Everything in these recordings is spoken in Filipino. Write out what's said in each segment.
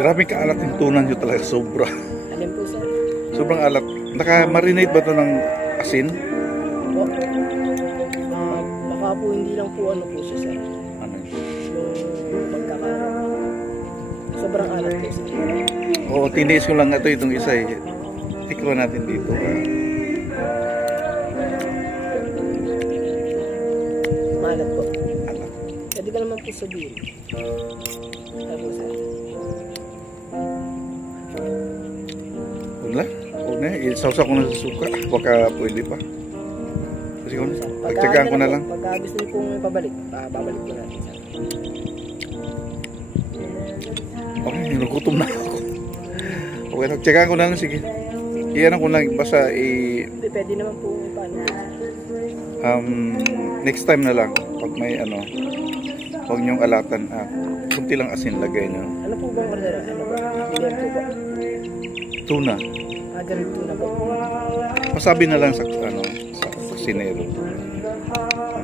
Grabe kaalat yung tunan nyo talaga, sobra. Alin po, sir? Sobrang alat. Naka-marinate ba ito ng asin? Po. Baka po hindi lang po ano po siya, sir. Ano yun? Yung pagkakalat. Sobrang alat po, sir. Oo, tiniis ko lang ito itong isa eh. Tikman natin dito. Maalat po. Alat. Pwede ka naman po sabihin. Ano po, sir? Wala. Huwag na. Isawsa ko na sa suka. Baka pwede pa. Kasi kung pagtsagaan ko na lang. Pagka gusto niyo pong ipabalik, babalik ko natin, sir. Okay, nagutom na ako. Okay, nagtsagaan ko na lang. Sige. Iyan ako lang. Basta Hindi, pwede naman po paano. Next time na lang, pag may ano, huwag niyong alatan. Kunti lang asin lagay niyo. Ano po bang order? Ano ba? Ganyan po ba? Tuna. Ganun po na ba? Masabi na lang sa ano, sa kusinero.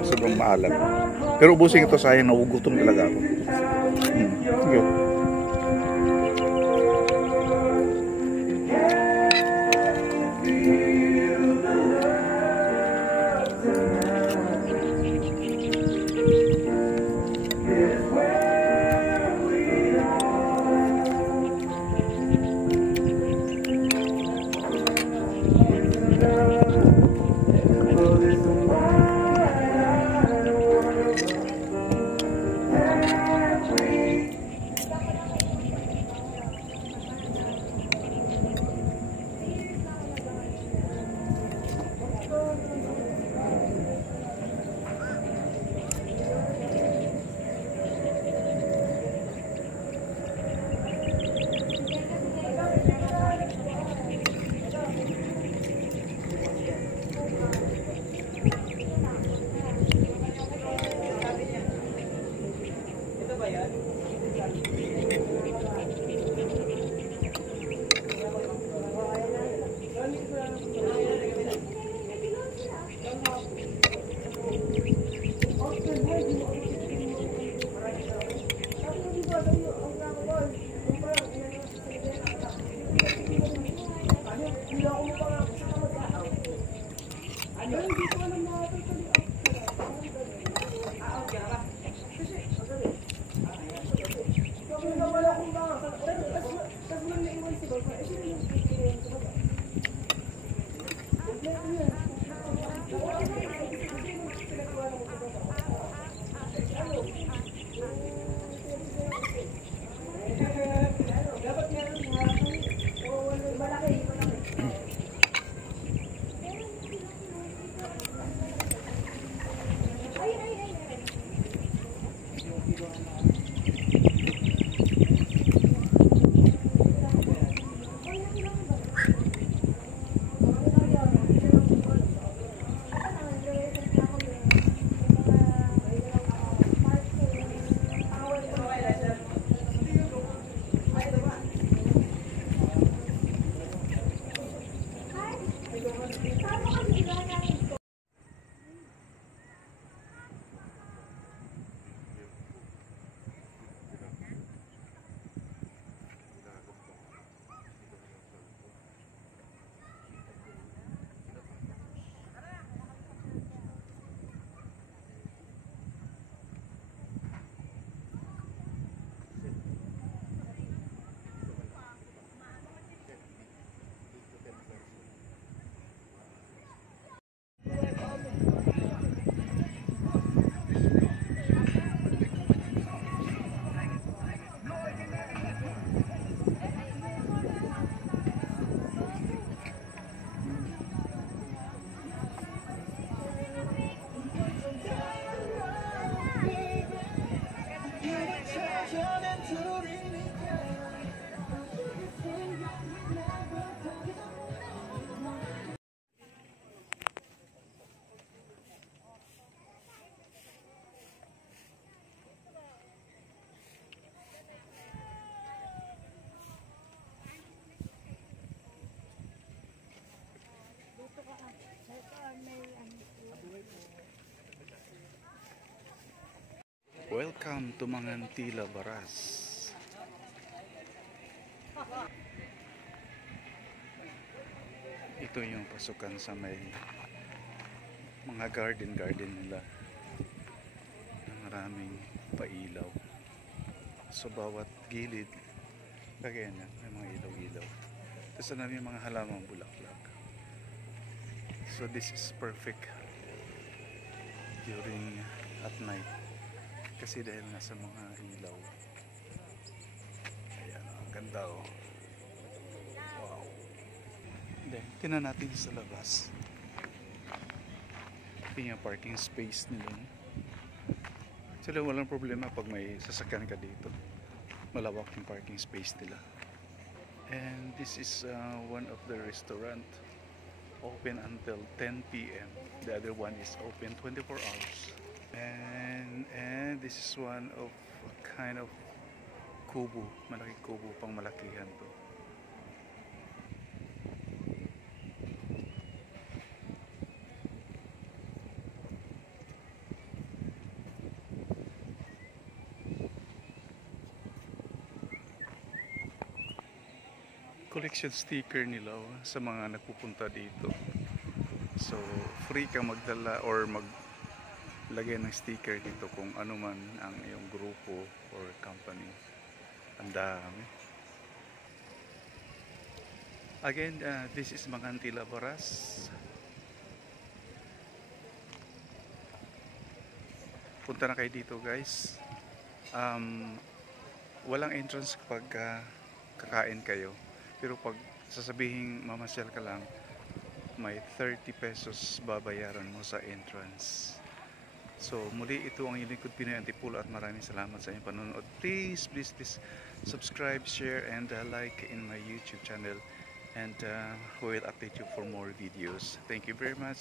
Sobrang maalat. Pero ubusin ito, sayang, nagugutom talaga ako. Sige. Welcome to Mangantila, Baras. Ito yung pasukan sa may mga garden nila. Maraming pailaw. So bawat gilid, kagaya niya, may mga ilaw-ilaw. Tapos na may mga halamang bulaklak. So this is perfect during at night. Kasi dahil nasa mga ilaw. Ayan, ang ganda oh. Wow. Then, tingnan natin sa labas. Ito yung parking space nila. Actually, walang problema pag may sasakyan ka dito. Malawak yung parking space nila. And this is one of the restaurant open until 10 PM. The other one is open 24 hours. And this is one of a kind of kubo, malaking kubo, pang malakihan to. Collection sticker nila sa mga nagpupunta dito. So free kang magdala or maglagay ng sticker dito kung ano man ang iyong grupo or company. Ang dami. Again, this is Maganti Laboras. Punta na kayo dito guys. Walang entrance kapag kakain kayo. Pero pag sasabihin mamasyal ka lang, may 30 pesos babayaran mo sa entrance. So muli, ito ang Lingkod Pinoy Antipolo at maraming salamat sa inyong panonood. Please subscribe, share and like in my YouTube channel, and we will update you for more videos. Thank you very much.